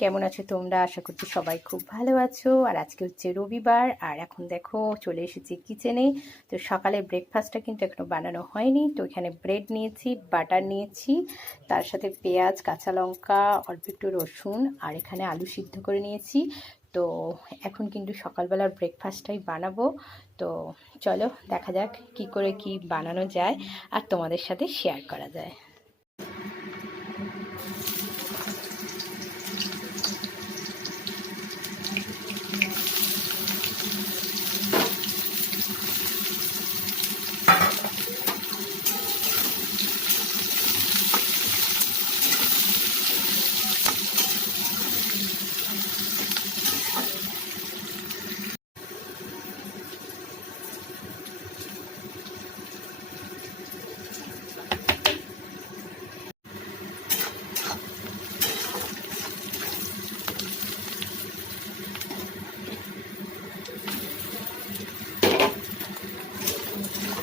কেমন আছো তোমরা? আশা করছি সবাই খুব ভালো আছো। আর আজকে হচ্ছে রবিবার, আর এখন দেখো চলে এসেছি কিচেনে তো সকালে ব্রেকফাস্টটা কিন্তু এখনও বানানো হয়নি। তো এখানে ব্রেড নিয়েছি বাটার নিয়েছি, তার সাথে পেঁয়াজ, কাঁচা লঙ্কা, অল্প একটু রসুন, আর এখানে আলু সিদ্ধ করে নিয়েছি। তো এখন কিন্তু সকালবেলার ব্রেকফাস্টটাই বানাবো। তো চলো দেখা যাক কি করে কি বানানো যায়, আর তোমাদের সাথে শেয়ার করা যায়।